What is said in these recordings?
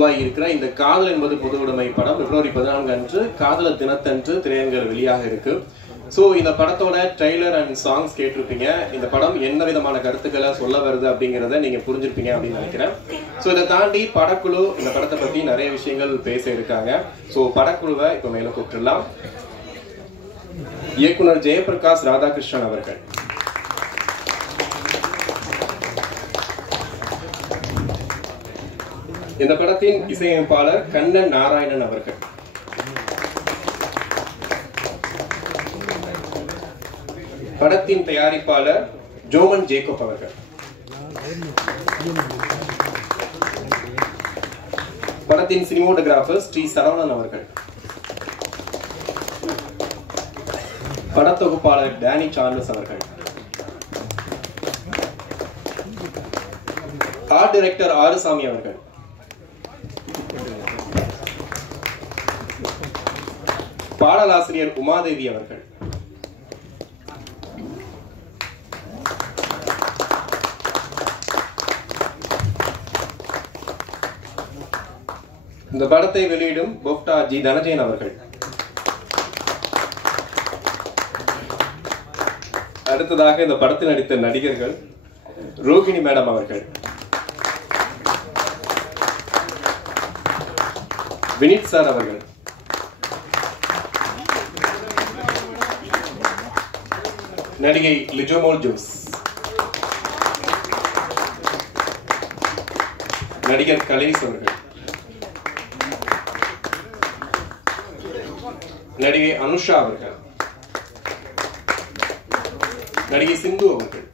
உருவாகி இருக்கிற இந்த காதல் என்பது பொது உடைமை படம் பிப்ரவரி 14 அன்று காதலர் தினத்தன்று திரையரங்கில் வெளியாக இருக்கு. ஸோ இந்த படத்தோட ட்ரெய்லர் அண்ட் சாங்ஸ் கேட்டிருப்பீங்க. இந்த படம் என்ன விதமான கருத்துக்களை சொல்ல வருது அப்படிங்கிறத நீங்க புரிஞ்சிருப்பீங்க அப்படின்னு நினைக்கிறேன். ஸோ இதை தாண்டி படக்குழு இந்த படத்தை பத்தி நிறைய விஷயங்கள் பேச இருக்காங்க. ஸோ படக்குழுவை இப்ப மேல கூப்பிட்டுலாம். இயக்குனர் ஜெயபிரகாஷ் ராதாகிருஷ்ணன் அவர்கள், இந்த படத்தின் இசையமைப்பாளர் கண்ணன் நாராயணன் அவர்கள், படத்தின் தயாரிப்பாளர் ஜோமன் ஜேக்கப் அவர்கள், படத்தின் சினிமோட்டோகிராஃபர் ஸ்ரீ சரவணன் அவர்கள், படத்தொகுப்பாளர் டேனி சார்லஸ் அவர்கள், ஆர்ட் டைரக்டர் ஆறுசாமி அவர்கள், பாடலாசிரியர் உமாதேவி அவர்கள், இந்த படத்தை வெளியிடும் போப்டா ஜி தனஜயன் அவர்கள், அடுத்ததாக இந்த படத்தில் நடித்த நடிகர்கள் ரோகிணி மேடம் அவர்கள், வினித் சார் அவர்கள், நடிகை லிஜோமோல் ஜோஸ், நடிகர் கலேஷ் அவர்கள், நடிகை அனுஷா அவர்கள், நடிகை சிந்து அவர்கள்.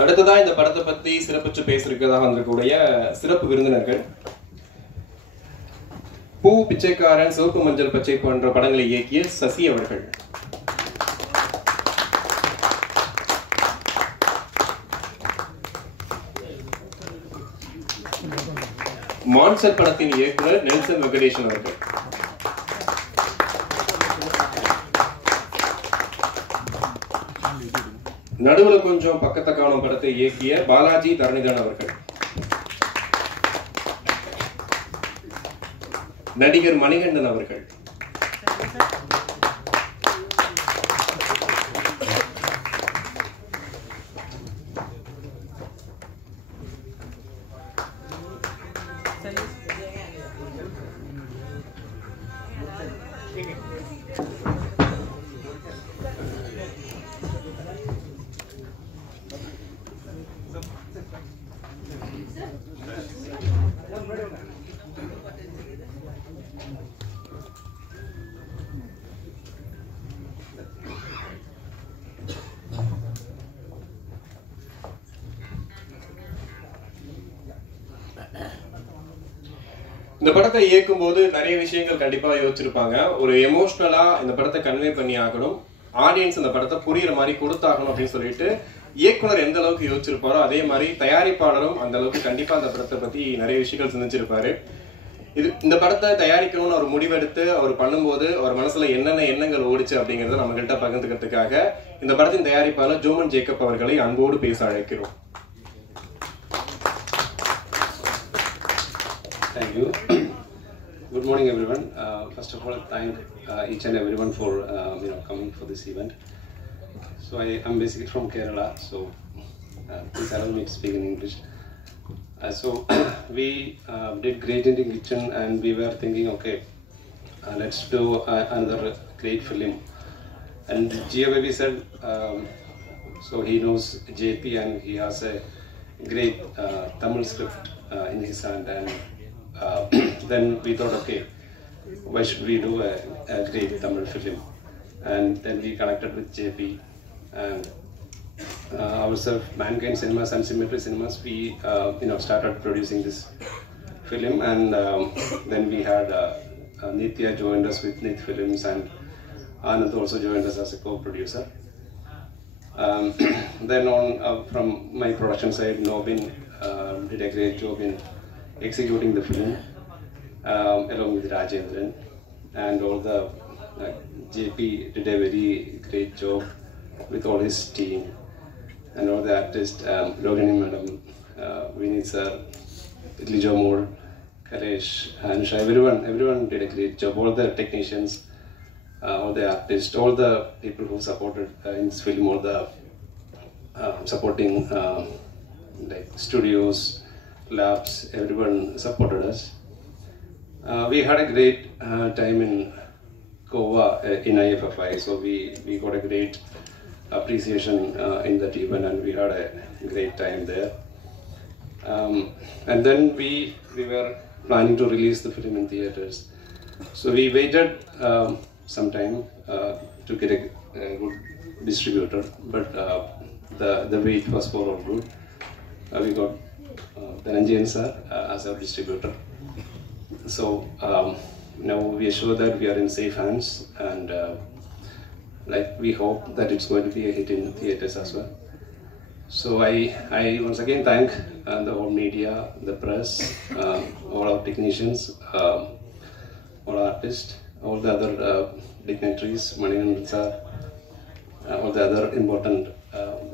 அடுத்ததா இந்த படத்தை பத்தி சிறப்பிச்சு பேசிருக்கிறதா வந்திருக்கக்கூடிய சிறப்பு விருந்தினர்கள் பூ, பிச்சைக்காரன், சிவப்பு மஞ்சள் பச்சை போன்ற படங்களை இயக்கிய சசி அவர்கள், மான்சர் படத்தின் இயக்குனர் நெல்சன் வெங்கடேசன் அவர்கள், நடுவுல கொஞ்சம் பக்கத்தை காணும் படத்தை இயக்கிய பாலாஜி தரணிதரன் அவர்கள், நடிகர் மணிகண்டன் அவர்கள், இந்த படத்தை இயக்கும் போது நிறைய விஷயங்கள் கண்டிப்பா யோசிச்சிருப்பாங்க. ஒரு எமோஷனலா இந்த படத்தை கன்வே பண்ணி ஆகணும், ஆடியன்ஸ் இந்த படத்தை புரியுற மாதிரி கொடுத்தாகணும் அப்படின்னு சொல்லிட்டு இயக்குனர் எந்த அளவுக்கு யோசிச்சிருப்பாரோ அதே மாதிரி தயாரிப்பாளரும் அந்த அளவுக்கு கண்டிப்பா அந்த படத்தை பத்தி நிறைய விஷயங்கள் சிந்திச்சிருப்பாரு. இந்த படத்தை தயாரிக்கணும்னு அவர் முடிவெடுத்து அவர் பண்ணும்போது அவர் மனசுல என்னென்ன எண்ணங்கள் ஓடிச்சு அப்படிங்கறத நம்ம கிட்ட பகிர்ந்துக்கிறதுக்காக இந்த படத்தின் தயாரிப்பாளர் ஜோமன் ஜேக்கப் அவர்களை அன்போடு பேச அழைக்கிறோம். Thank you. Good morning, everyone. First of all, thank each and everyone for coming for this event. So I'm basically from Kerala, so please allow me to speak in English. So we did Great Indian Kitchen, and we were thinking, okay, let's do another great film. And Gia Baby said, so he knows JP and he has a great Tamil script in his hand, and then we thought, okay, why should we do a great Tamil film? And then we connected with JP and ourselves, Mankind Cinemas and Symmetry Cinemas. We started producing this film, and then we had Nitya joined us with Nith Films, and Anand also joined us as a co-producer. Then on from my production side, Nobin did a great job in executing the film along with Rajendran, and all the JP did a very great job with all his team, and all the artists, Rohini Madam, Vinith sir, Lijomol, Kalesh, Anusha, everyone did a great job. All the technicians, all the artists, all the people who supported in this film, all the supporting like studios, labs, everyone supported us. We had a great time in Goa in IFFI, so we got a great appreciation in that event, and we had a great time there. And then we were planning to release the film in theaters, so we waited some time to get a good distributor, but the wait was for all good. We got Dhananjayan sir as our distributor, so now we are sure that we are in safe hands, and like we hope that it's going to be a hit in theaters as well. So I once again thank the whole media, the press, all our technicians, all artists, all the other dignitaries, Manikandan sir, all the other important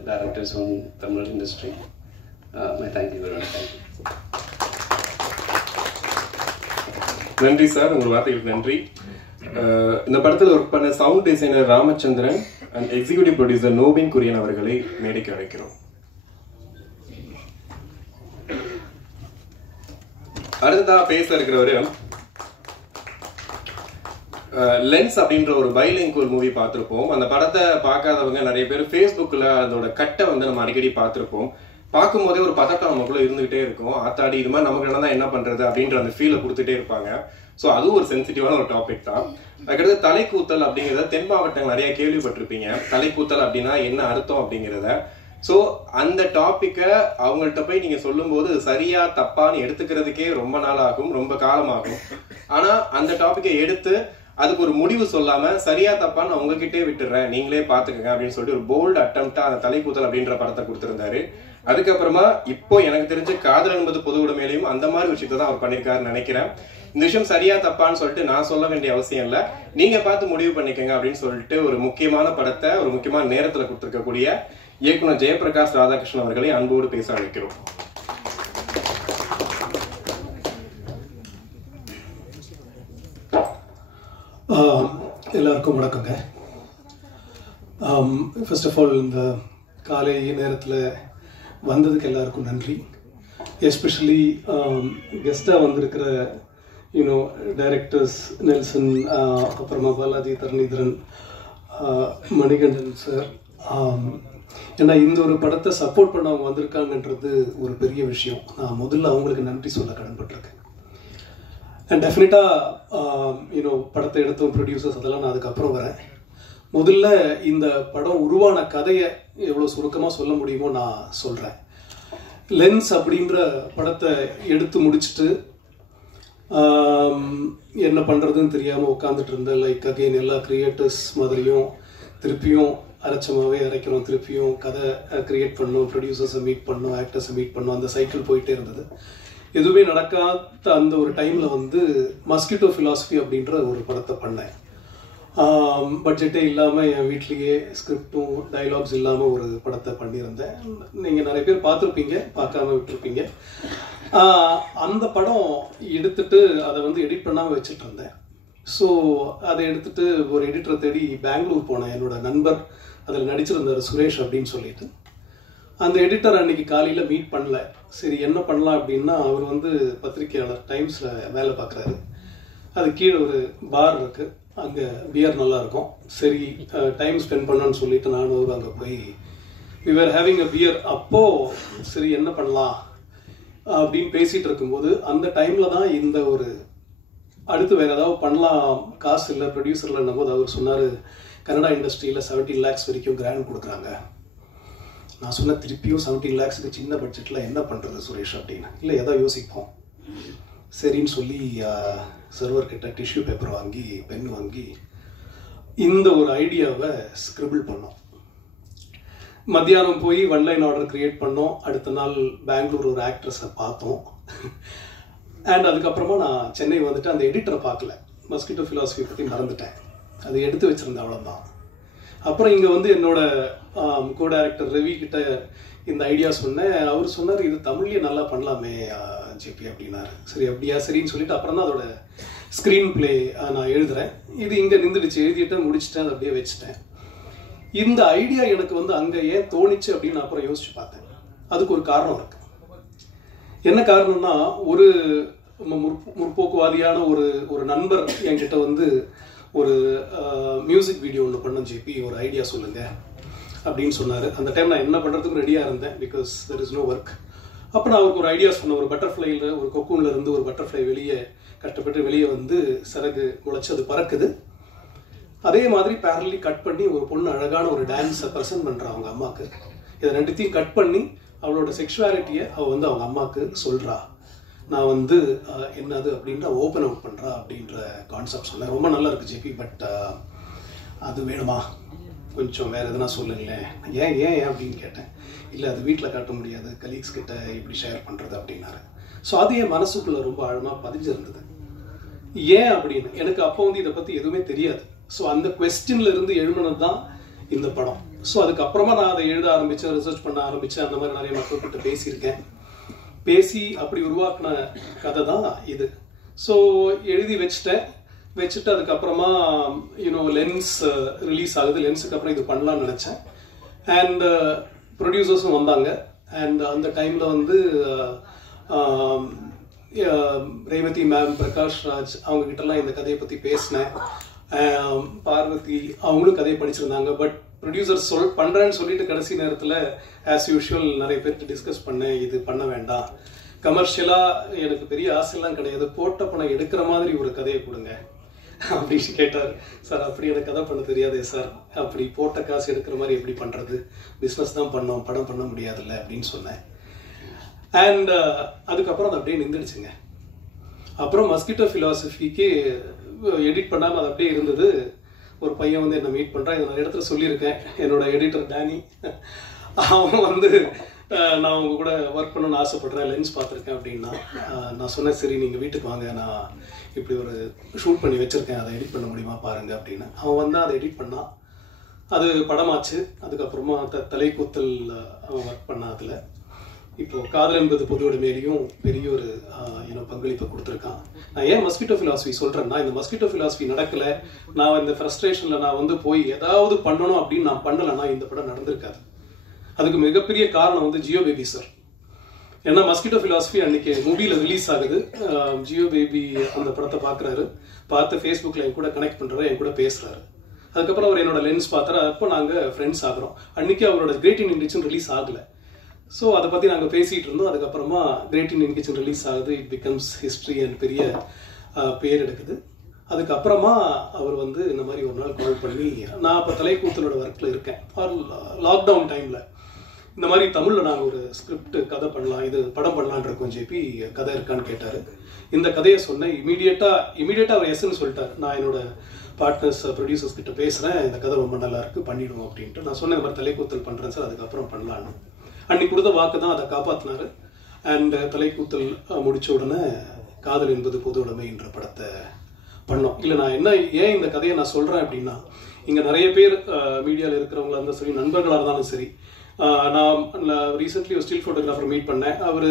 directors from Tamil industry. I thank you very much. Thank you. நன்றி sir, உங்கள் வார்த்தைகளுக்கு நன்றி. இந்த படத்தில் work பண்ண sound designer Ramachandran and executive producer Nobin Kurian அவர்களை மேடைக்கு அழைக்கிறோம். அடுத்ததா பேச இருக்கிறவரு லென்ஸ் அப்படின்ற ஒரு பைலிங்குவல் மூவி பார்த்துருப்போம். அந்த படத்தை பார்க்காதவங்க நிறைய பேர் ஃபேஸ்புக்கில் அதோட கட்டை வந்து நம்ம அடிக்கடி பார்த்துருப்போம். பார்க்கும்போதே ஒரு பதட்டம் நமக்குள்ள இருந்துகிட்டே இருக்கும். ஆத்தாடி இது மாதிரி நமக்கு என்னதான் என்ன பண்றது அப்படின்ற அந்த ஃபீலை கொடுத்துட்டே இருப்பாங்க. ஸோ அதுவும் ஒரு சென்சிட்டிவான ஒரு டாபிக் தான். அதுக்கடுத்து தலைக்கூத்தல் அப்படிங்கிறத தென் மாவட்டங்கள் நிறைய கேள்விப்பட்டிருப்பீங்க. தலைக்கூத்தல் அப்படின்னா என்ன அர்த்தம் அப்படிங்கிறத. ஸோ அந்த டாப்பிக்கை அவங்கள்ட்ட போய் நீங்க சொல்லும் போது சரியா தப்பான்னு எடுத்துக்கிறதுக்கே ரொம்ப நாள் ஆகும், ரொம்ப காலமாகும். ஆனா அந்த டாப்பிக்கை எடுத்து அதுக்கு ஒரு முடிவு சொல்லாம சரியா தப்பான்னு நான் உங்ககிட்டே விட்டுறேன், நீங்களே பாத்துக்கங்க அப்படின்னு சொல்லிட்டு ஒரு போல்டு அட்டம்ப்டா அந்த தலைக்கூத்தல் அப்படின்ற படத்தை கொடுத்திருந்தாரு. அதுக்கப்புறமா இப்போ எனக்கு தெரிஞ்ச காதல் என்பது பொது உடைமையிலையும் அந்த மாதிரி விஷயத்தை தான் அவர் பண்ணியிருக்காருன்னு நினைக்கிறேன். இந்த விஷயம் சரியா தப்பான்னு சொல்லிட்டு நான் சொல்ல வேண்டிய அவசியம் இல்லை, நீங்க பார்த்து முடிவு பண்ணிக்கங்க அப்படின்னு சொல்லிட்டு ஒரு முக்கியமான படத்தை ஒரு முக்கியமான நேரத்துல கொடுத்திருக்கக்கூடிய இயக்குனர் ஜெயபிரகாஷ் ராதாகிருஷ்ணன் அவர்களை அன்போடு பேச அழைக்கிறோம். எல்லாருக்கும் வணக்கங்க. ஃபர்ஸ்ட் ஆஃப் ஆல் இந்த காலை நேரத்தில் வந்ததுக்கு எல்லாருக்கும் நன்றி. எஸ்பெஷலி கெஸ்டாக வந்திருக்கிற டைரக்டர்ஸ் நெல்சன், அப்புறமா பாலாஜி தரணிதரன், மணிகண்டன் சார். ஏன்னா இந்த ஒரு படத்தை சப்போர்ட் பண்ண அவங்க வந்திருக்காங்கன்றது ஒரு பெரிய விஷயம். நான் முதல்ல அவங்களுக்கு நன்றி சொல்ல கடன்பட்டிருக்கேன். அண்ட் டெஃபினட்டாக படத்தை எடுத்தோம் ப்ரொடியூசர்ஸ் அதெல்லாம் நான் அதுக்கப்புறம் வரேன். முதல்ல இந்த படம் உருவான கதையை எவ்வளோ சுருக்கமாக சொல்ல முடியுமோ நான் சொல்கிறேன். லென்ஸ் அப்படின்ற படத்தை எடுத்து முடிச்சுட்டு என்ன பண்ணுறதுன்னு தெரியாமல் உட்காந்துட்டு இருந்தேன். லைக் அகெயின் எல்லா கிரியேட்டர்ஸ் மாதிரியும் திருப்பியும் அரைச்சமாகவே அரைக்கிறோம், திருப்பியும் கதை கிரியேட் பண்ணோம், ப்ரொடியூசர்ஸை மீட் பண்ணோம், ஆக்டர்ஸை மீட் பண்ணோம், அந்த சைக்கிள் போயிட்டே இருந்தது. எதுவுமே நடக்காத அந்த ஒரு டைமில் வந்து மஸ்கிட்டோ ஃபிலாசபி அப்படின்ற ஒரு படத்தை பண்ணேன். பட்ஜெட்டே இல்லாமல் என் வீட்லேயே ஸ்கிரிப்டும் டைலாக்ஸ் இல்லாமல் ஒரு படத்தை பண்ணியிருந்தேன். நீங்கள் நிறைய பேர் பார்த்துருப்பீங்க, பார்க்காம விட்டுருப்பீங்க. அந்த படம் எடுத்துட்டு அதை வந்து எடிட் பண்ணாமல் வச்சுட்டு இருந்தேன். ஸோ அதை எடுத்துட்டு ஒரு எடிட்டரை தேடி பெங்களூர் போனேன். என்னோட நண்பர் அதில் நடிச்சிருந்தார் சுரேஷ் அப்படின்னு சொல்லிட்டு. அந்த எடிட்டர் அன்னைக்கு காலையில் மீட் பண்ணல. சரி என்ன பண்ணலாம் அப்படின்னா, அவர் வந்து பத்திரிகையாளர், டைம்ஸில் வேலை பார்க்குறாரு. அது கீழே ஒரு பார் இருக்குது, அங்கே பியர் நல்லா இருக்கும். சரி டைம் ஸ்பெண்ட் பண்ணான்னு சொல்லிட்டு நானும் அங்கே போய் we were having a beer. அப்போது சரி என்ன பண்ணலாம் அப்படின்னு பேசிகிட்டு இருக்கும்போது அந்த டைமில் தான் இந்த ஒரு அடுத்து வேறு ஏதாவது பண்ணலாம், காசு இல்லை, ப்ரொடியூசர் இல்லைன்னும் போது அவர் சொன்னார், கன்னடா இண்டஸ்ட்ரியில் 17 lakhs வரைக்கும் கிராண்ட் கொடுக்குறாங்க. நான் சொன்ன திருப்பியும் 17 lakhsக்கு சின்ன பட்ஜெட்டில் என்ன பண்ணுறது சுரேஷ் அப்படின்னு. இல்லை ஏதோ யோசிப்போம். சரின்னு சொல்லி சர்வர்கிட்ட டிஷ்யூ பேப்பர் வாங்கி பென் வாங்கி இந்த ஒரு ஐடியாவை ஸ்கிரிபிள் பண்ணோம். மத்தியானம் போய் 1 line ஆர்டர் கிரியேட் பண்ணோம். அடுத்த நாள் பெங்களூர் ஒரு ஆக்ட்ரஸை பார்த்தோம். அண்ட் அதுக்கப்புறமா நான் சென்னை வந்துட்டு அந்த எடிட்டரை பார்க்கல, மஸ்கிட்டோ ஃபிலாசபி பற்றி மறந்துட்டேன், அது எடுத்து வச்சுருந்தேன், அவ்வளோதான். அப்புறம் இங்கே வந்து என்னோட கோ டைரக்டர் ரவி கிட்ட இந்த ஐடியா சொன்னேன். அவர் சொன்னார், இது தமிழ்லேயே நல்லா பண்ணலாமே, ஜேபி அப்படின்னாரு. சரி அப்படியா, சரின்னு சொல்லிட்டு அப்புறம் தான் அதோட ஸ்க்ரீன் பிளே நான் எழுதுறேன். இது இங்கே நின்றுடுச்சு, எழுதிட்டு முடிச்சுட்டேன், அதை அப்படியே வச்சுட்டேன். இந்த ஐடியா எனக்கு வந்து அங்கே ஏன் தோணிச்சு அப்படின்னு அப்புறம் யோசிச்சு பார்த்தேன். அதுக்கு ஒரு காரணம் இருக்கு. என்ன காரணம்னா, ஒரு முற்போக்குவாதியான ஒரு நண்பர் என்கிட்ட வந்து ஒரு மியூசிக் வீடியோ ஒன்று பண்ணோம் ஜேபி, ஒரு ஐடியா சொல்லுங்க அப்படின்னு சொன்னார். அந்த டைம் நான் என்ன பண்ணுறதுக்கு ரெடியாக இருந்தேன், because there is no work. அப்போ நான் அவருக்கு ஒரு ஐடியா சொன்னேன். ஒரு பட்டர்ஃப்ளைல, ஒரு கொக்கூன்ல இருந்து ஒரு பட்டர்ஃப்ளை வெளியே கஷ்டப்பட்டு வெளியே வந்து சிறகு முளைச்சு அது பறக்குது. அதே மாதிரி பேரலி கட் பண்ணி ஒரு பொண்ணு அழகான ஒரு டான்ஸை ப்ரெசென்ட் பண்ணுறா அவங்க அம்மாவுக்கு. இதை ரெண்டுத்தையும் கட் பண்ணி அவளோட செக்ஷுவாலிட்டியை அவள் வந்து அவங்க அம்மாவுக்கு சொல்கிறா. நான் வந்து என்னது அப்படின்ட்டு ஓப்பன் அவுட் பண்ணுறா அப்படின்ற கான்செப்ட் சொன்னேன். ரொம்ப நல்லா இருக்கு ஜேபி, பட் அது வேணுமா, கொஞ்சம் வேறு எதுனா சொல்லுங்களேன். ஏன் ஏன் ஏன் அப்படின்னு கேட்டேன். இல்லை அது வீட்டில் காட்ட முடியாது, கலீக்ஸ் கிட்ட எப்படி ஷேர் பண்ணுறது அப்படின்னாரு. ஸோ அது என் மனசுக்குள்ளே ரொம்ப ஆழமாக பதிஞ்சிருந்தது. ஏன் அப்படின்னு எனக்கு அப்போ வந்து இதை பற்றி எதுவுமே தெரியாது. ஸோ அந்த கொஸ்டின்ல இருந்து எழுதுனது தான் இந்த படம். ஸோ அதுக்கப்புறமா நான் அதை எழுத ஆரம்பித்தேன், ரிசர்ச் பண்ண ஆரம்பித்தேன். அந்த மாதிரி நிறைய மக்கள்கிட்ட பேசியிருக்கேன். பேசி அப்படி உருவாக்கின கதை தான் இது. ஸோ எழுதி வச்சுட்டு அதுக்கப்புறமா லென்ஸ் ரிலீஸ் ஆகுது. லென்ஸுக்கு அப்புறம் இது பண்ணலான்னு நினச்சேன். அண்ட் ப்ரொடியூசர்ஸும் வந்தாங்க. அண்ட் அந்த டைமில் வந்து ரேவதி மேம், பிரகாஷ் ராஜ் அவங்ககிட்டலாம் இந்த கதையை பற்றி பேசினேன். பார்வதி அவங்களும் கதையை படிச்சிருந்தாங்க. பட் ப்ரொடியூசர் பண்ணுறேன்னு சொல்லிட்டு கடைசி நேரத்தில் ஆஸ் யூஷுவல் நிறைய பேர்கிட்ட டிஸ்கஸ் பண்ணேன், இது பண்ண வேண்டாம், கமர்ஷியலாக எனக்கு பெரிய ஆசைலாம் கிடையாது, போட்ட பணம் எடுக்கிற மாதிரி ஒரு கதையை கொடுங்க அப்படின்னு கேட்டார். சார் அப்படி எனக்கு கதை பண்ண தெரியாதே சார், அப்படி போட்ட காசு எடுக்கிற மாதிரி எப்படி பண்ணுறது, பிஸ்னஸ் தான் பண்ணோம், படம் பண்ண முடியாதுல்ல அப்படின்னு சொன்னேன். அண்ட் அதுக்கப்புறம் அது அப்படியே நின்றுடுச்சுங்க. அப்புறம் மஸ்கிட்டோ ஃபிலாசபிக்கு எடிட் பண்ணாமல் அது அப்படியே இருந்தது. ஒரு பையன் வந்து என்னை மீட் பண்ணுறான். இதை நிறைய இடத்துல சொல்லியிருக்கேன். என்னோட எடிட்டர் டேனி, அவன் வந்து நான் உங்க கூட ஒர்க் பண்ணணும்னு ஆசைப்படுறேன், லென்ஸ் பார்த்துருக்கேன் அப்படின்னா. நான் சொன்னேன், சரி நீங்கள் வீட்டுக்கு வாங்க, நான் இப்படி ஒரு ஷூட் பண்ணி வச்சுருக்கேன், அதை எடிட் பண்ண முடியுமா பாருங்க அப்படின்னு. அவன் வந்து அதை எடிட் பண்ணான். அது படமாச்சு. அதுக்கப்புறமா தலைக்கூத்தல் அவன் ஒர்க் பண்ணான். அதில் இப்போ காதல் என்பது பொதுவோட மேலேயும் பெரிய ஒரு பங்களிப்பை கொடுத்துருக்கான். நான் ஏன் மஸ்கிட்டோ ஃபிலாசபி சொல்கிறேன்னா, இந்த மஸ்கிட்டோ ஃபிலாசபி நடக்கலை, நான் இந்த ஃப்ரஸ்ட்ரேஷனில் நான் வந்து போய் ஏதாவது பண்ணணும் அப்படின்னு நான் பண்ணலைன்னா இந்த படம் நடந்திருக்காது. அதுக்கு மிகப்பெரிய காரணம் வந்து ஜியோ பேபி சார். ஏன்னா மஸ்கிட்டோ ஃபிலாசபி அன்னைக்கு மூவியில் ரிலீஸ் ஆகுது. ஜியோ பேபி அந்த படத்தை பார்க்குறாரு, பார்த்து ஃபேஸ்புக்கில் என் கூட கனெக்ட் பண்ணுறாரு, என் கூட பேசுகிறாரு. அதுக்கப்புறம் அவர் என்னோட லென்ஸ் பார்த்தாரு. அப்போ நாங்கள் ஃப்ரெண்ட்ஸ் ஆகிறோம். அன்றைக்கி அவரோட கிரேட் இண்டியன் கிச்சன் ரிலீஸ் ஆகலை. ஸோ அதை பற்றி நாங்கள் பேசிகிட்டு இருந்தோம். அதுக்கப்புறமா கிரேட் இண்டியன் கிச்சன் ரிலீஸ் ஆகுது. இட் பிகம்ஸ் ஹிஸ்ட்ரி அண்ட் பெரிய பேர் எடுக்குது. அதுக்கப்புறமா அவர் வந்து இந்த மாதிரி ஒரு நாள் கால் பண்ணி, நான் இப்போ தலைக்கூத்தலோட ஒர்க்கில் இருக்கேன், லாக்டவுன் டைமில் இந்த மாதிரி தமிழில் நாங்கள் ஒரு ஸ்கிரிப்ட் கதை பண்ணலாம், இது படம் பண்ணலான் இருக்கோம் ஜேபி, கதை இருக்கான்னு கேட்டார். இந்த கதையை சொன்னேன். இமீடியட்டாக அவர் எஸ்ன்னு சொல்லிட்டார். நான் என்னோட பார்ட்னர்ஸ் ப்ரொடியூசர்ஸ் கிட்ட பேசுகிறேன், இந்த கதை ரொம்ப நல்லா இருக்குது, பண்ணிவிடுவோம் அப்படின்ட்டு. நான் சொன்னேன், இந்த மாதிரி தலைக்கூத்தல் பண்ணுறேன் சார், அதுக்கப்புறம் பண்ணலான்னு. அன்னைக்கு கொடுத்த வாக்கு தான் அதை காப்பாற்றினார். அண்ட் தலைக்கூத்தல் முடித்த உடனே காதல் என்பது பொது உடைமை என்ற படத்தை பண்ணோம். இல்லை நான் ஏன் இந்த கதையை நான் சொல்கிறேன் அப்படின்னா, இங்கே நிறைய பேர் மீடியாவில் இருக்கிறவங்களா இருந்தாலும் சரி, நண்பர்களாக இருந்தாலும் சரி, நான் ரீசெண்ட்லி ஒரு ஸ்டில் ஃபோட்டோகிராஃபர் மீட் பண்ணேன். அவர்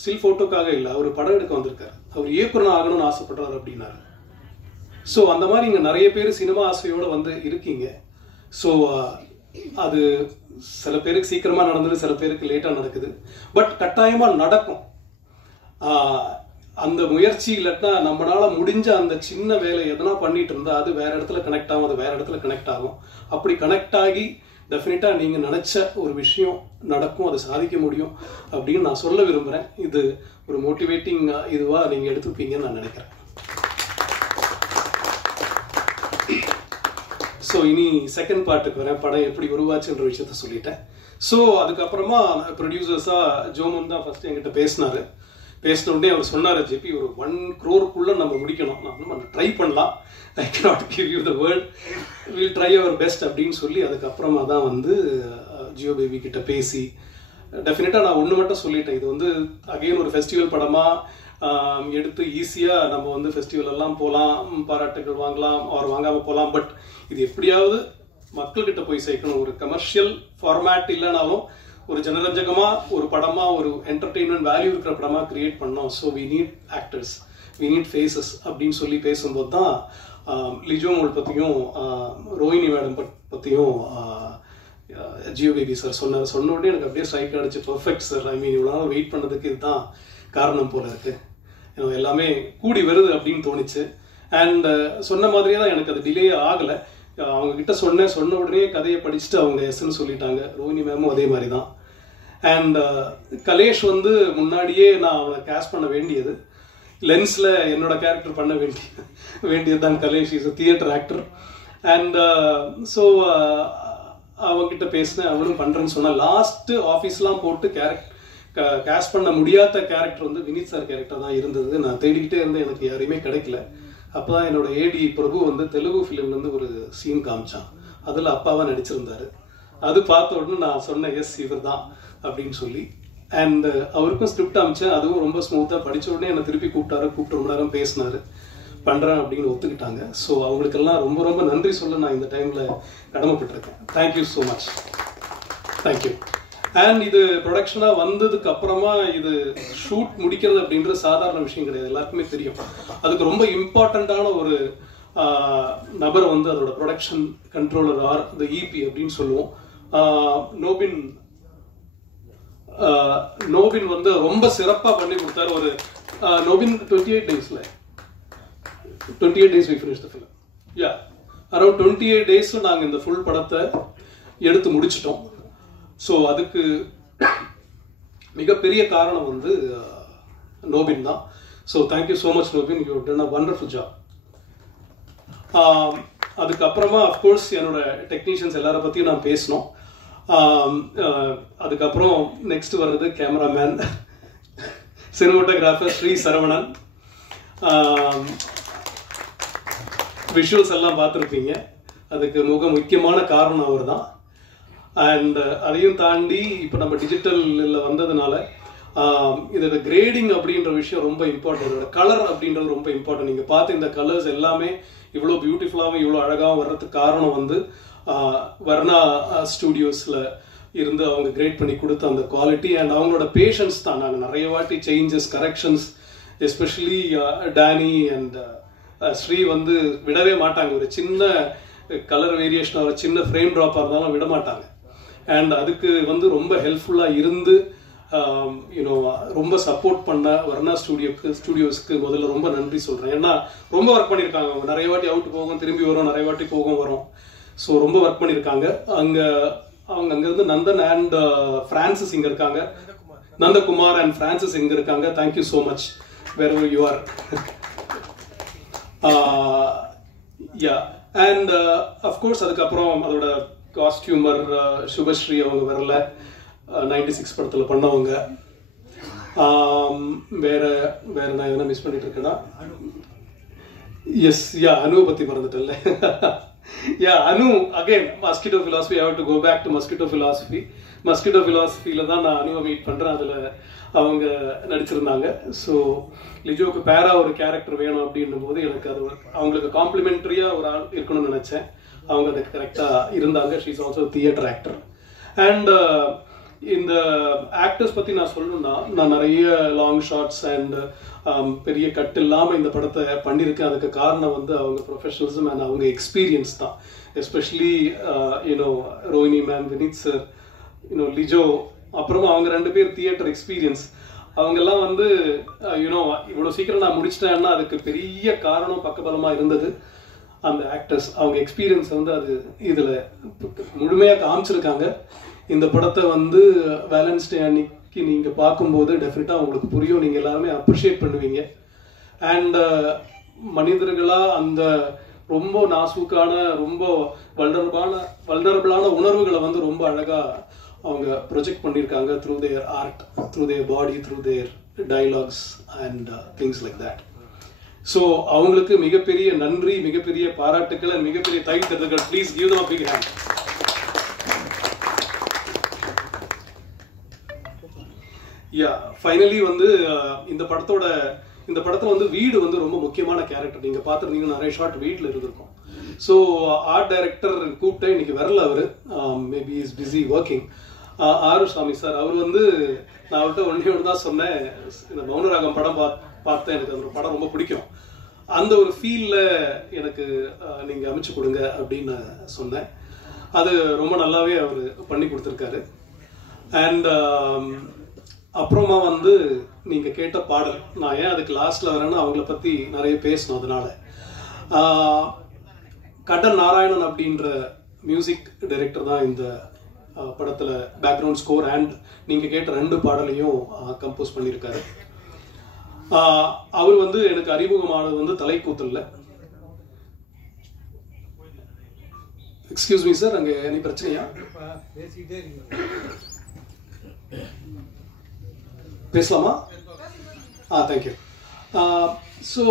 ஸ்டில் ஃபோட்டோக்காக இல்லை, அவர் படம் எடுக்க வந்திருக்காரு, அவர் இயக்குனர் ஆகணும்னு ஆசைப்படுறாரு அப்படின்னாரு. ஸோ அந்த மாதிரி இங்கே நிறைய பேர் சினிமா ஆசையோடு வந்து இருக்கீங்க. ஸோ அது சில பேருக்கு சீக்கிரமாக நடந்தது, சில பேருக்கு லேட்டாக நடக்குது. பட் கட்டாயமாக நடக்கும். அந்த முயற்சி இல்லைன்னா நம்மளால முடிஞ்ச அந்த சின்ன வேலை எதனா பண்ணிட்டு இருந்தா அது வேற இடத்துல கனெக்ட் ஆகும், அது வேற இடத்துல கனெக்ட் ஆகும். அப்படி கனெக்ட் ஆகி டெஃபினட்டா நீங்க நினைச்ச ஒரு விஷயம் நடக்கும், அதை சாதிக்க முடியும் அப்படின்னு நான் சொல்ல விரும்புறேன். இது ஒரு மோட்டிவேட்டிங் இதுவா நீங்க எடுத்துப்பீங்கன்னு நான் நினைக்கிறேன். ஸோ இனி செகண்ட் பார்ட்டுக்கு வரேன். படம் எப்படி உருவாச்சுன்ற விஷயத்த சொல்லிட்டேன். ஸோ அதுக்கப்புறமா ப்ரொடியூசர்ஸாக ஜோமன் தான் ஃபர்ஸ்ட் என்கிட்ட பேசினாரு. பேசின உடனே அவர் சொன்னார், ஜெபி ஒரு 1 crore நம்ம முடிக்கணும், நம்ம ட்ரை பண்ணலாம், I cannot give you the world, will try our best அப்படின்னு சொல்லி அதுக்கப்புறமா தான் வந்து ஜியோ பேபி கிட்ட பேசி டெஃபினட்டாக நான் ஒன்று மட்டும் சொல்லிட்டேன். இது வந்து அகெயின் ஒரு ஃபெஸ்டிவல் படமாக எடுத்து ஈஸியாக நம்ம வந்து ஃபெஸ்டிவல் எல்லாம் போகலாம், பாராட்டுகள் வாங்கலாம், அவர் வாங்காமல் போகலாம். பட் இது எப்படியாவது மக்கள்கிட்ட போய் சேர்க்கணும். ஒரு கமர்ஷியல் ஃபார்மேட் இல்லைனாலும் ஒரு ஜனரஞ்சகமா ஒரு படமா ஒரு என்டர்டெயின்மெண்ட் வேல்யூ இருக்கிற படமா கிரியேட் பண்ணோம். So we need actors, we need faces அப்படின்னு சொல்லி பேசும்போது தான் லிஜோ மோல் பற்றியும் ரோஹினி மேடம் பற்றியும் ஜியோ பேபி சார் சொன்ன உடனே எனக்கு அப்படியே ஸ்ட்ரைக் அடிச்சு பர்ஃபெக்ட் சார். ஐ மீன் இவ்வளோ நாள் வெயிட் பண்ணதுக்கு இதுதான் காரணம் போல இருக்கு, எல்லாமே கூடி வருது அப்படின்னு தோணுச்சு. அண்ட் சொன்ன மாதிரியே தான் எனக்கு அது டிலே ஆகலை. அவங்க கிட்ட சொன்ன உடனே கதையை படிச்சுட்டு அவங்க எஸ்ன்னு சொல்லிட்டாங்க. ரோஹினி மேமும் அதே மாதிரி தான். அண்ட் கலேஷ் வந்து முன்னாடியே நான் அவனை கேஸ்ட் பண்ண வேண்டியது, லென்ஸில் என்னோட கேரக்டர் பண்ண வேண்டியது தான் Kalesh. Is a theatre actor. And so அவங்ககிட்ட பேசினேன், அவரும் பண்ணுறேன்னு சொன்னால் லாஸ்ட்டு ஆஃபீஸ்லாம் போட்டு கேஸ்ட் பண்ண முடியாத கேரக்டர் வந்து வினித் சார் கேரக்டர் தான் இருந்தது. நான் தேடிக்கிட்டே இருந்தேன், எனக்கு யாரையுமே கிடைக்கல. அப்போ தான் என்னோட ஏடி பிரபு வந்து தெலுங்கு ஃபிலிம்லேருந்து ஒரு சீன் காமிச்சான், அதில் அப்பாவா நடிச்சிருந்தாரு. அது பார்த்த உடனே நான் சொன்னேன் எஸ் இவர் தான் அப்படின்னு சொல்லி. அண்ட் அவருக்கும் ஸ்கிரிப்ட் அமைச்சேன், அதுவும் ரொம்ப ஸ்மூத்தாக படித்த உடனே என்னை திருப்பி கூப்பிட்டு ரொம்ப நேரம் பேசினாரு, பண்ணுறேன் அப்படின்னு ஒத்துக்கிட்டாங்க. ஸோ அவங்களுக்கெல்லாம் ரொம்ப ரொம்ப நன்றி சொல்ல நான் இந்த டைமில் கடமைப்பட்டிருக்கேன். Thank you so much, thank you. And இது ப்ரொடக்ஷனாக வந்ததுக்கு அப்புறமா இது ஷூட் முடிக்கிறது அப்படின்றது சாதாரண விஷயம் கிடையாது, எல்லாருக்குமே தெரியும். அதுக்கு ரொம்ப இம்பார்ட்டண்ட்டான ஒரு நபர் வந்து அதோட ப்ரொடக்ஷன் கண்ட்ரோலர் ஆர் த இபி அப்படின்னு சொல்லுவோம். நோபின் வந்து ரொம்ப சிறப்பாக பண்ணி கொடுத்தாரு. ஒரு நோபின் 28 டேஸில் 28 days we finished the film. Yeah, around 28 days நாங்கள் இந்த ஃபுல் படத்தை எடுத்து முடிச்சிட்டோம். ஸோ அதுக்கு மிகப்பெரிய காரணம் வந்து நோபின் தான். So thank you so much Nobin, you done a wonderful job. அதுக்கப்புறமா அஃப்கோர்ஸ் என்னோட டெக்னீஷியன்ஸ் எல்லாரை பற்றியும் நான் பேசினோம். அதுக்கப்புறம் நெக்ஸ்ட் வர்றது cameraman, cinematographer Sri Saravanan. Visuals எல்லாம் பார்த்துருப்பீங்க, அதுக்கு முக்கியமான காரணம் அவர் தான். அண்ட் அதையும் தாண்டி இப்போ நம்ம டிஜிட்டலில் வந்ததுனால இதோட கிரேடிங் அப்படின்ற விஷயம் ரொம்ப இம்பார்ட்டன்ட். இதோட கலர் அப்படின்றது ரொம்ப இம்பார்ட்டன்ட். நீங்கள் பார்த்து இந்த கலர்ஸ் எல்லாமே இவ்வளோ பியூட்டிஃபுல்லாகவும் இவ்வளோ அழகாகவும் வர்றதுக்கு காரணம் வந்து வர்ணா ஸ்டூடியோஸில் இருந்து அவங்க கிரேட் பண்ணி கொடுத்த அந்த குவாலிட்டி அண்ட் அவங்களோட பேஷன்ஸ் தான். நாங்கள் நிறைய வாட்டி changes, corrections, especially Danny and Sri வந்து விடவே மாட்டாங்க. ஒரு சின்ன கலர் வேரியேஷன், ஒரு சின்ன ஃப்ரேம் ட்ராப்பாக இருந்தாலும் விட மாட்டாங்க. அண்ட் அதுக்கு வந்து ரொம்ப ஹெல்ப்ஃபுல்லாக இருந்து யூனோ ரொம்ப சப்போர்ட் பண்ண வர்ணா ஸ்டூடியோஸ்க்கு முதல்ல ரொம்ப நன்றி சொல்கிறேன். ஏன்னா ரொம்ப ஒர்க் பண்ணியிருக்காங்க. அவங்க நிறைய வாட்டி அவுட் போகும், திரும்பி வரும், நிறைய வாட்டி போகும் வரும். ஸோ ரொம்ப ஒர்க் பண்ணியிருக்காங்க. அவங்க அங்கேருந்து நந்தன் அண்ட் ஃப்ரான்சிஸ் இங்கே இருக்காங்க, நந்தகுமார் அண்ட் ஃப்ரான்சிஸ் இங்கே இருக்காங்க. Thank you so much wherever you are. Yeah and of course அதுக்கப்புறம் அதோட காஸ்டியூமர் சுபஸ்ரீ அவங்க வரல, 96 படத்தில் பண்ணவங்க. வேற நான் எதனா மிஸ் பண்ணிட்டு இருக்கேன்னா, எஸ் யா அனுவை பற்றி மறந்துட்டேன்ல. Yeah Anu again mosquito philosophy. I have to go back to mosquito philosophy. Mosquito ஃபிலாசபியில் தான் நான் அனுவை மீட் பண்ணுறேன். அதில் அவங்க நடிச்சிருந்தாங்க. ஸோ லிஜோக்கு பேரா ஒரு கேரக்டர் வேணும் அப்படின்னும் போது எனக்கு அது அவங்களுக்கு காம்ப்ளிமெண்ட்ரியாக ஒரு ஆள் இருக்கணும்னு நினச்சேன். அவங்க அதுக்கு கரெக்டாக இருந்தாங்க. She is also theatre actor. And இந்த ஆக்டர்ஸ் பற்றி நான் சொல்லணும்னா, நான் நிறைய லாங் ஷார்ட்ஸ் அண்ட் பெரிய கட் இல்லாமல் இந்த படத்தை பண்ணியிருக்கேன். அதுக்கு காரணம் வந்து அவங்க ப்ரொஃபஷனலிசம் அண்ட் அவங்க எக்ஸ்பீரியன்ஸ் தான். Especially you know Rohini ma'am, Vineeth sir, you know Lijo, அப்புறமா அவங்க 2 பேர் தியேட்டர் எக்ஸ்பீரியன்ஸ். அவங்கெல்லாம் வந்து யூனோ இவ்வளோ சீக்கிரம் நான் முடிச்சிட்டேன்னா அதுக்கு பெரிய காரணம் பக்கபலமாக இருந்தது அந்த ஆக்டர்ஸ். அவங்க எக்ஸ்பீரியன்ஸ் வந்து அது இதில் முழுமையாக காமிச்சிருக்காங்க. இந்த படத்தை வந்து வேலன்ஸ் டே அன்னைக்கு நீங்கள் பார்க்கும்போது டெஃபினட்டாக உங்களுக்கு புரியும், நீங்கள் எல்லாருமே அப்ரிஷியேட் பண்ணுவீங்க. அண்ட் மனிதர்களாக அந்த ரொம்ப நாசூக்கான, ரொம்ப வல்னரபிளான உணர்வுகளை வந்து ரொம்ப அழகாக அவங்க ப்ரொஜெக்ட் பண்ணியிருக்காங்க through their art, through their body, through their dialogues and things like that. So அவங்களுக்கு மிகப்பெரிய நன்றி, மிகப்பெரிய பாராட்டுக்கள் அண்ட் மிகப்பெரிய கைத்தட்டல்கள். Please give them a big hand. Yeah finally வந்து இந்த படத்தில் வந்து வீடு வந்து ரொம்ப முக்கியமான கேரக்டர். நீங்கள் பார்த்துருந்தீங்கன்னா நிறைய ஷார்ட் வீட்டில் இருந்திருக்கும். ஸோ ஆர்ட் டைரக்டர் கூப்பிட்டேன், இன்னைக்கு வரல அவர், maybe is busy working. Arusamy sir, அவர் வந்து நான் அவர்கிட்ட ஒன்று தான் சொன்னேன், இந்த மௌனராகம் படம் பார்த்தேன், எனக்கு அந்த படம் ரொம்ப பிடிக்கும், அந்த ஒரு ஃபீலில் எனக்கு நீங்கள் அமைச்சு கொடுங்க அப்படின்னு சொன்னேன். அது ரொம்ப நல்லாவே அவர் பண்ணி கொடுத்துருக்காரு. அண்ட் அப்புறமா வந்து நீங்கள் கேட்ட பாடல், நான் ஏன் அதுக்கு லாஸ்ட்டில் வரேன்னா அவங்கள பற்றி நிறைய பேசணும். அதனால கடன் நாராயணன் அப்படின்ற மியூசிக் டைரக்டர் தான் இந்த படத்தில் பேக்ரவுண்ட் ஸ்கோர் அண்ட் நீங்கள் கேட்ட 2 பாடலையும் கம்போஸ் பண்ணியிருக்காரு. அவர் வந்து எனக்கு அறிமுகமானது வந்து தலைக்கூத்தல்ல. எக்ஸ்கியூஸ் மீ சார், அங்கே என்ன பிரச்சனையா? பேசலாமா? தேங்க்யூ. ஸோ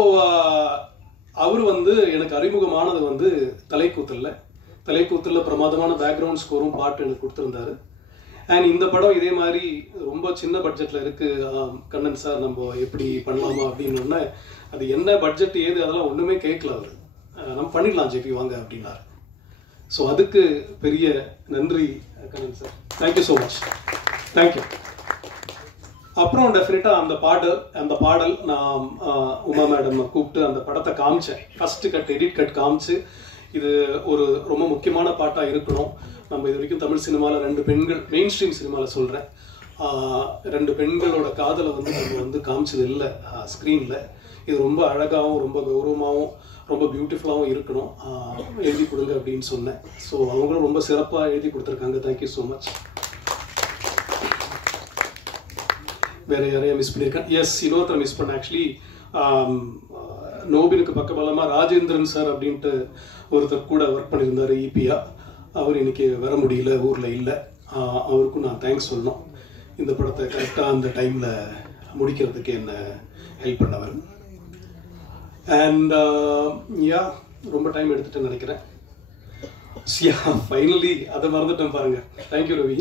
அவர் வந்து எனக்கு அறிமுகமானது வந்து தலைக்கூத்தல்ல பிரமாதமான பேக்ரவுண்ட் ஸ்கோரும் பாட்டு எனக்கு கொடுத்துருந்தாரு. அண்ட் இந்த படம் இதே மாதிரி ரொம்ப சின்ன பட்ஜெட்டில் இருக்குது கண்ணன் சார், நம்ம எப்படி பண்ணலாமா அப்படின்னு. அது என்ன பட்ஜெட் ஏது அதெல்லாம் ஒன்றுமே கேட்கல அவர், நம்ம பண்ணிடலாம் ஜேபி வாங்க அப்படின்னாரு. ஸோ அதுக்கு பெரிய நன்றி Kannan sir, thank you so much, thank you. அப்புறம் டெஃபினட்டாக அந்த பாடல் நான் உமா மேடம் கூப்பிட்டு அந்த படத்தை காமிச்சேன். ஃபர்ஸ்ட் கட் எடிட் கட் காமிச்சு, இது ஒரு ரொம்ப முக்கியமான பாட்டாக இருக்கணும். நம்ம இது வரைக்கும் தமிழ் சினிமாவில் 2 பெண்கள், மெயின் ஸ்ட்ரீம் சினிமாவில் சொல்கிறேன், 2 பெண்களோட காதலை வந்து நம்ம வந்து காமிச்சது இல்லை ஸ்க்ரீனில். இது ரொம்ப அழகாகவும் ரொம்ப கௌரவமாகவும் ரொம்ப பியூட்டிஃபுல்லாகவும் இருக்கணும், எழுதி கொடுங்க அப்படின்னு சொன்னேன். ஸோ அவங்களும் ரொம்ப சிறப்பாக எழுதி கொடுத்துருக்காங்க, தேங்க்யூ ஸோ மச். வேற யாரையும் மிஸ் பண்ணியிருக்கேன்? எஸ், இன்னொருத்தரை மிஸ் பண்ணேன் ஆக்சுவலி. நோபினுக்கு பக்கபலமாக ராஜேந்திரன் சார் அப்படின்ட்டு ஒருத்தர் கூட ஒர்க் பண்ணியிருந்தார் ஈபியா. அவர் இன்னைக்கு வர முடியல, ஊரில் இல்லை. அவருக்கும் நான் தேங்க்ஸ் சொல்லணும், இந்த படத்தை கரெக்டாக அந்த டைமில் முடிக்கிறதுக்கு என்ன ஹெல்ப் பண்ணவர். அண்ட் யா, ரொம்ப டைம் எடுத்துட்டேன்னு நினைக்கிறேன். ஃபைனலி அதை மறந்துட்டேன் பாருங்க. தேங்க்யூ ரவி.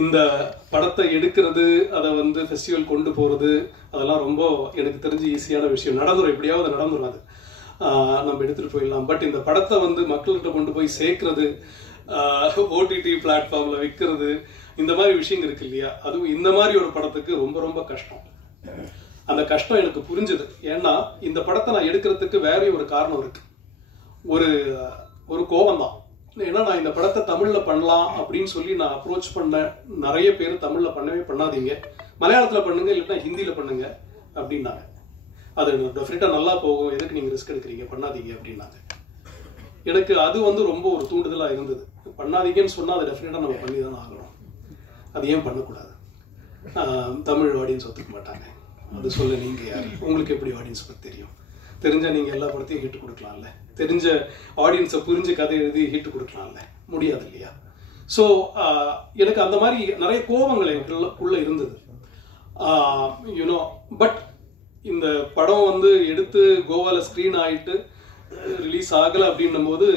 இந்த படத்தை எடுக்கிறது, அதை வந்து ஃபெஸ்டிவல் கொண்டு போகிறது, அதெல்லாம் ரொம்ப எனக்கு தெரிஞ்சு ஈஸியான விஷயம். நடந்துடும், எப்படியாவது நடந்துடும், அது நம்ம எடுத்துகிட்டு போயிடலாம். பட் இந்த படத்தை வந்து மக்கள்கிட்ட கொண்டு போய் சேர்க்கறது, ஓடிடி பிளாட்ஃபார்மில் விற்கிறது, இந்த மாதிரி விஷயங்கள் இருக்கு இல்லையா, அதுவும் இந்த மாதிரி ஒரு படத்துக்கு ரொம்ப ரொம்ப கஷ்டம். அந்த கஷ்டம் எனக்கு புரிஞ்சுது. ஏன்னா இந்த படத்தை நான் எடுக்கிறதுக்கு வேற ஒரு காரணம் இருக்கு, ஒரு கோபம் தான். ஏன்னா நான் இந்த படத்தை தமிழில் பண்ணலாம் அப்படின்னு சொல்லி நான் அப்ரோச் பண்ண நிறைய பேர் தமிழில் பண்ணாதீங்க, மலையாளத்தில் பண்ணுங்க, இல்லைன்னா ஹிந்தியில் பண்ணுங்க அப்படின்னாங்க. அது டெஃபினட்டாக நல்லா போகும், எதுக்கு நீங்கள் ரிஸ்க் எடுக்கிறீங்க, பண்ணாதீங்க அப்படின்னாங்க. எனக்கு அது வந்து ரொம்ப ஒரு தூண்டுதலாக இருந்தது. பண்ணாதீங்கன்னு சொன்னால் அதை டெஃபினட்டாக நம்ம பண்ணி தானே ஆகணும். அது ஏன் பண்ணக்கூடாது? தமிழ் ஆடியன்ஸ் ஒத்துக்க மாட்டாங்க, அது சொல்ல நீங்கள் யார்? உங்களுக்கு எப்படி ஆடியன்ஸ் பற்றி தெரியும்? தெரிஞ்ச நீங்கள் எல்லா படத்தையும் ஹிட் கொடுக்கலாம்ல, தெரிஞ்ச ஆடியன்ஸை புரிஞ்சு கதை எழுதி ஹிட் கொடுக்கலாம்ல, முடியாது இல்லையா? ஸோ எனக்கு அந்த மாதிரி நிறைய கோபங்கள் எனக்குள்ள இருந்தது, யூனோ. பட் இந்த படம் வந்து எடுத்து கோவாவில் ஸ்க்ரீன் ஆகிட்டு ரிலீஸ் ஆகலை அப்படின்னும் போது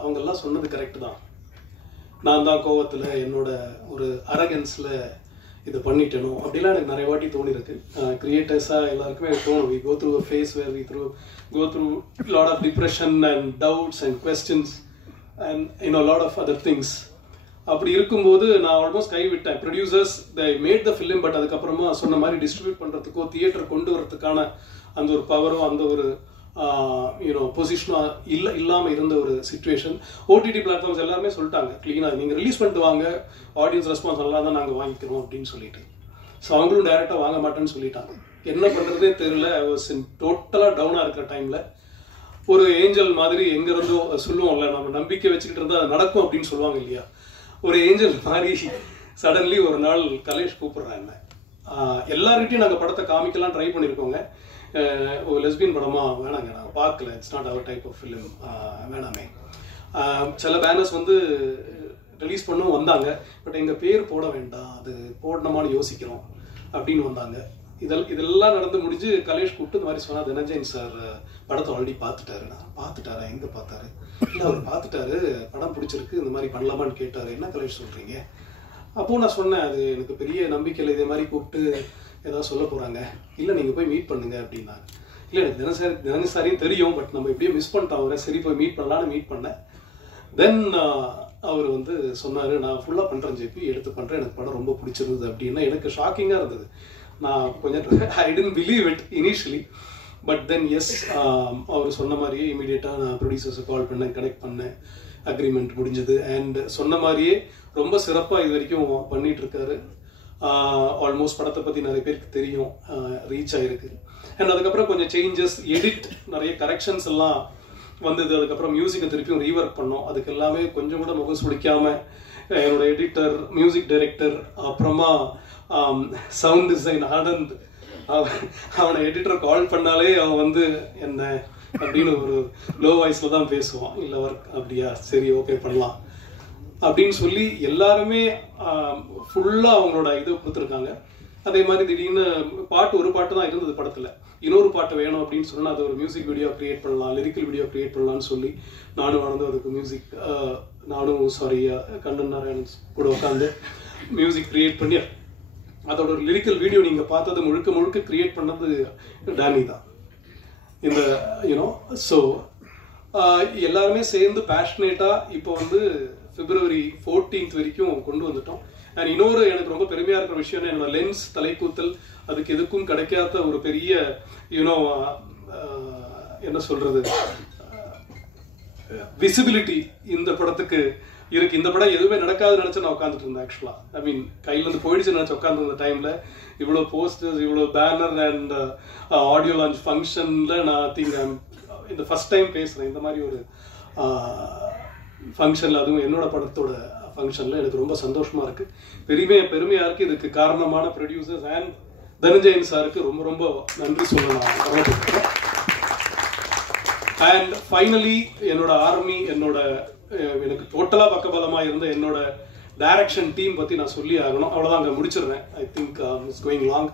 அவங்கெல்லாம் சொன்னது கரெக்டு தான். நான் தான் கோவத்தில் என்னோட ஒரு அரகன்ஸில் இதை பண்ணிட்டேனோ அப்படிலாம் எனக்கு நிறைய வாட்டி தோணிருக்கு. கிரியேட்டர்ஸாக எல்லாருக்குமே தோணும், we go through a phase where we go through a lot of depression and doubts and questions and a lot of other things. அப்படி இருக்கும்போது நான் ஆல்மோஸ்ட் கைவிட்டேன். Producers they made the film, but அதுக்கப்புறமா சொன்ன மாதிரி டிஸ்ட்ரிபியூட் பண்ணுறதுக்கோ theatre கொண்டு வரதுக்கான அந்த ஒரு பவரோ அந்த ஒரு பொசிஷனும் இல்லாமல் இருந்த ஒரு சிச்சுவேஷன். ஓடிடி பிளாட்ஃபார்ம்ஸ் எல்லாருமே சொல்லிட்டாங்க க்ளீனாக, நீங்கள் ரிலீஸ் பண்ணிட்டு வாங்க, ஆடியன்ஸ் ரெஸ்பான்ஸ் நல்லா தான் நாங்கள் வாங்கிக்கிறோம் அப்படின்னு சொல்லிட்டு. ஸோ அவங்களும் டைரெக்டாக வாங்க மாட்டேன்னு சொல்லிட்டாங்க. என்ன பண்ணுறதே தெரியல. ஐ வாஸ் டோட்டலாக டவுனாக இருக்கிற டைமில் ஒரு ஏஞ்சல் மாதிரி எங்கேருந்தோ சொல்லுவோம்ல, நம்ம நம்பிக்கை வச்சுக்கிட்டு இருந்தால் அது நடக்கும் அப்படின்னு சொல்லுவாங்க இல்லையா, ஒரு ஏஞ்சல் மாதிரி சடன்லி ஒரு நாள் கலேஷ் கூப்பிட்றேன் என்ன. எல்லார்கிட்டையும் நாங்கள் படத்தை காமிக்கலாம் ட்ரை பண்ணியிருக்கோங்க. ஒரு லெஸ்பியன் படமா வேணாங்க, நாங்கள் பார்க்கல, it's not our type of film, வேணாமே. சில பேனர்ஸ் வந்து ரிலீஸ் பண்ணவும் வந்தாங்க, பட் எங்கள் பேர் போட வேண்டாம், அது போடணுமான்னு யோசிக்கிறோம் அப்படின்னு வந்தாங்க. இதெல்லாம் நடந்து முடிஞ்சு கலேஷ் கூப்பிட்டு இந்த மாதிரி சொன்னால், தனஞ்சயன் சார் படத்தை ஆல்ரெடி பார்த்துட்டாரு. பார்த்துட்டாரா? எங்கே பார்த்தாரு? இல்லை அவர் பார்த்துட்டாரு, படம் பிடிச்சிருக்கு, இந்த மாதிரி பண்ணலாமான்னு கேட்டார். என்ன கலேஷ் சொல்கிறீங்க? அப்போது நான் சொன்னேன், அது எனக்கு பெரிய நம்பிக்கையில் இதே மாதிரி கூப்பிட்டு ஏதாவது சொல்ல போகிறாங்க, இல்லை நீங்கள் போய் மீட் பண்ணுங்க அப்படின்னாங்க. இல்லை எனக்கு தினசாரியும் தெரியும், பட் நம்ம எப்படியும் மிஸ் பண்ணிட்டோம் அவரை, சரி போய் மீட் பண்ணலான்னு மீட் பண்ணேன். தென் அவர் வந்து சொன்னார், நான் ஃபுல்லாக பண்ணுறேன் ஜேபி, எடுத்து பண்ணுறேன், எனக்கு படம் ரொம்ப பிடிச்சிருந்தது அப்படின்னா எனக்கு ஷாக்கிங்காக இருந்தது. நான் கொஞ்சம் I didn't believe it initially, but then yes, அவர் சொன்ன மாதிரியே இமீடியட்டாக நான் ப்ரொடியூசர்ஸை கால் பண்ணேன், கனெக்ட் பண்ணேன், அக்ரிமெண்ட் முடிஞ்சது. அண்ட் சொன்ன மாதிரியே ரொம்ப சிறப்பாக இது வரைக்கும் பண்ணிகிட்ருக்காரு. ஆல்மோஸ்ட் படத்தை பற்றி நிறைய பேருக்கு தெரியும், ரீச் ஆகிருக்கு. அண்ட் அதுக்கப்புறம் கொஞ்சம் சேஞ்சஸ், எடிட், நிறைய கரெக்ஷன்ஸ் எல்லாம் வந்தது. அதுக்கப்புறம் மியூசிக்கை திருப்பியும் ரீவொர்க் பண்ணோம். அதுக்கு எல்லாமே கொஞ்சம் கூட முகம் சுடிக்காமல் என்னோட எடிட்டர், மியூசிக் டைரக்டர், அப்புறமா சவுண்ட் டிசைன் ஆனந்த், அவனை எடிட்டர் கால் பண்ணாலே அவன் வந்து என்ன அப்படின்னு ஒரு லோ வாய்ஸில் தான் பேசுவான். இல்லை ஒர்க் அப்படியா, சரி ஓகே பண்ணலாம் அப்படின்னு சொல்லி எல்லாருமே ஃபுல்லாக அவங்களோட இதை கொடுத்துருக்காங்க. அதே மாதிரி திடீர்னு ஒரு பாட்டு தான் இருந்தது படத்தில், இன்னொரு பாட்டு வேணும் அப்படின்னு சொன்னால் அது ஒரு மியூசிக் வீடியோ கிரியேட் பண்ணலாம், லிரிக்கல் வீடியோ கிரியேட் பண்ணலான்னு சொல்லி நானும் அதுக்கு மியூசிக், கண்ணன் நாராயணன் கூட உட்காந்து மியூசிக் கிரியேட் பண்ணி அதோட ஒரு லிரிக்கல் வீடியோ நீங்கள் பார்த்தது முழுக்க முழுக்க கிரியேட் பண்ணது டேனி தான். இந்த யூனோ ஸோ எல்லாருமே சேர்ந்து பேஷனேட்டாக இப்போ வந்து February 14th வரைக்கும் கொண்டு வந்துட்டோம். அண்ட் இன்னொரு எனக்கு ரொம்ப பெருமையாக இருக்கிற விஷயம், என்னோட லென்ஸ் தலைக்கூத்தல் அதுக்கு எதுக்கும் கிடைக்காத ஒரு பெரிய யூனோ என்ன சொல்றது விசிபிலிட்டி இந்த படத்துக்கு இருக்கு. இந்த படம் எதுவுமே நடக்காதுன்னு நினைச்சு நான் உட்காந்துட்டு இருந்தேன். ஆக்சுவலா ஐ மீன் கையில இருந்து போயிடுச்சு நினைச்சு உட்காந்துருந்த டைம்ல இவ்வளோ போஸ்டர்ஸ், இவ்வளோ பேனர் அண்ட் ஆடியோ லான்ச் ஃபங்க்ஷன்ல நான் திங்க் இந்த ஃபர்ஸ்ட் டைம் பேசுறேன் இந்த மாதிரி ஒரு ஃபங்க்ஷன்ல, அதுவும் என்னோட படத்தோட ஃபங்க்ஷன்ல. எனக்கு ரொம்ப சந்தோஷமா இருக்கு, பெருமையா இருக்கு. இதுக்கு காரணமான ப்ரொடியூசர்ஸ் அண்ட் தனஞ்சயன் சாருக்கு ரொம்ப ரொம்ப நன்றி சொல்லலாம். அண்ட் ஃபைனலி என்னோட ஆர்மி, எனக்கு டோட்டலா பக்கபலமா இருந்த என்னோட டைரக்ஷன் டீம் பத்தி நான் சொல்லி ஆகணும். அவ்வளவுதான், அங்க முடிச்சிடுறேன். I think it's going long.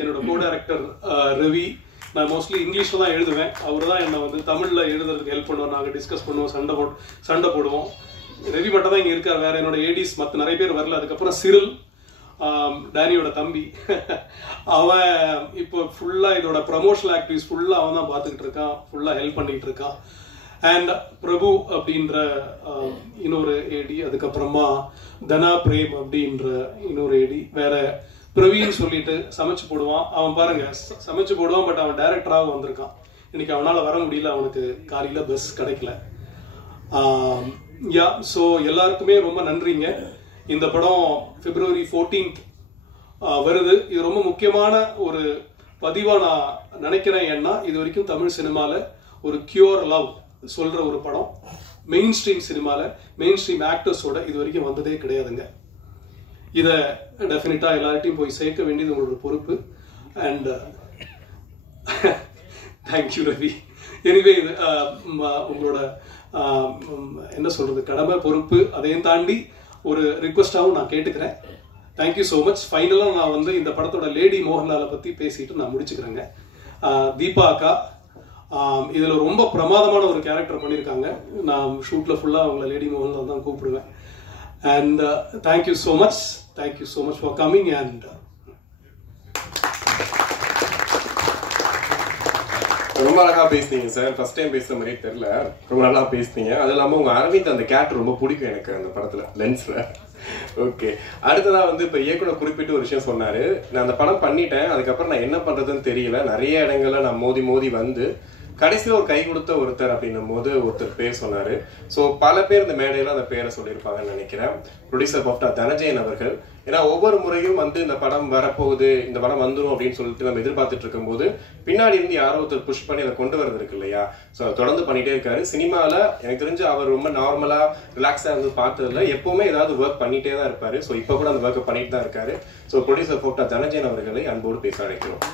என்னோட கோ டைரக்டர் ரவி, நான் மோஸ்ட்லி இங்கிலீஷ்ல தான் எழுதுவேன், அவர் தான் என்னை வந்து தமிழ்ல எழுதுறதுக்கு ஹெல்ப் பண்ணுவார். நாங்கள் டிஸ்கஸ் பண்ணுவோம், சண்டை போடுவோம். ரவி மட்டும் தான் இங்க இருக்கார், வேற என்னோட ஏடிஸ் மற்ற நிறைய பேர் வரல. அதுக்கப்புறம் சிரில், டேனியோட தம்பி, அவன் இப்போ ஃபுல்லா இதோட ப்ரமோஷனல் ஆக்டிவிட்டிஸ் ஃபுல்லா அவன் தான் பார்த்துக்கிட்டு இருக்கான், ஃபுல்லா ஹெல்ப் பண்ணிட்டு இருக்கான். அண்ட் பிரபு அப்படின்ற இன்னொரு ஏடி, அதுக்கப்புறமா தனா பிரேம் அப்படின்ற இன்னொரு ஏடி, வேற பிரவீன் சொல்லிட்டு சமைச்சு போடுவான். அவன் பாருங்க சமைச்சு போடுவான், பட் அவன் டைரக்டராக வந்திருக்கான். இன்னைக்கு அவனால வர முடியல, அவனுக்கு காலையில பஸ் கிடைக்கல. ஸோ எல்லாருக்குமே ரொம்ப நன்றிங்க. இந்த படம் February 14th வருது. இது ரொம்ப முக்கியமான ஒரு பதிவா நான் நினைக்கிறேன். ஏன்னா இது வரைக்கும் தமிழ் சினிமால ஒரு கியூர் லவ் சொல்ற ஒரு படம் மெயின் ஸ்ட்ரீம் சினிமால மெயின் ஸ்ட்ரீம் ஆக்டர்ஸோட இது வரைக்கும் வந்ததே கிடையாதுங்க. இதை டெஃபினட்டா எல்லார்ட்டையும் போய் சேர்க்க வேண்டியது உங்களோட பொறுப்பு. And thank you Ravi. எனிவே இது உங்களோட என்ன சொல்றது கடமை, பொறுப்பு, அதையும் தாண்டி ஒரு ரிக்வெஸ்டாகவும் நான் கேட்டுக்கிறேன். Thank you so much. ஃபைனலாக நான் வந்து இந்த படத்தோட லேடி மோகன்லாலை பற்றி பேசிட்டு நான் முடிச்சுக்கிறேங்க. தீபா அக்கா இதில் ரொம்ப பிரமாதமான ஒரு கேரக்டர் பண்ணியிருக்காங்க. நான் ஷூட்டில் ஃபுல்லாக அவங்கள லேடி மோகன்லால் தான் கூப்பிடுவேன். And thank you so much, thank you so much for coming. And ரொம்ப அழகா பேசுனீங்க சார். ஃபர்ஸ்ட் டைம் பேசுற மாதிரியே தெரியல, ரொம்ப நல்லா பேசுனீங்க. அது இல்லாம உங்க அரவிந்த் அந்த கேரக்டர் ரொம்ப பிடிக்கும் எனக்கு அந்த படத்துல, லென்ஸ்ல. ஓகே, அடுத்ததா வந்து இப்ப இயக்குனர் குறிப்பிட்டு ஒரு விஷயம் சொன்னாரு. நான் அந்த படம் பண்ணிட்டேன், அதுக்கப்புறம் நான் என்ன பண்றதுன்னு தெரியல, நிறைய இடங்கள்ல நான் மோதி வந்து கடைசியில் ஒரு கை கொடுத்த ஒருத்தர் அப்படின்னும் போது ஒருத்தர் பேர் சொன்னாரு. ஸோ பல பேர் இந்த மேடையில அந்த பேரை சொல்லியிருப்பாங்கன்னு நினைக்கிறேன். ப்ரொடியூசர் பாப்டா தனஞ்சயன் அவர்கள். ஏன்னா ஒவ்வொரு முறையும் வந்து இந்த படம் வரப்போகுது, இந்த படம் வந்துடும் அப்படின்னு சொல்லிட்டு நம்ம எதிர்பார்த்துட்டு இருக்கும் போது பின்னாடி இருந்து யாரோ ஒருத்தர் புஷ் பண்ணி அதை கொண்டு வரது இருக்கு இல்லையா. ஸோ தொடர்ந்து பண்ணிட்டே இருக்காரு. சினிமால எனக்கு தெரிஞ்சு அவர் ரொம்ப நார்மலா ரிலாக்ஸா இருந்து பார்த்ததுல எப்பவுமே ஏதாவது ஒர்க் பண்ணிட்டே தான் இருப்பாரு. ஸோ இப்போ கூட அந்த ஒர்க்கை பண்ணிட்டு தான் இருக்காரு. ஸோ ப்ரொடியூசர் பாப்டா தனஞ்சயன் அவர்களை அன்போடு பேச அழைக்கிறோம்.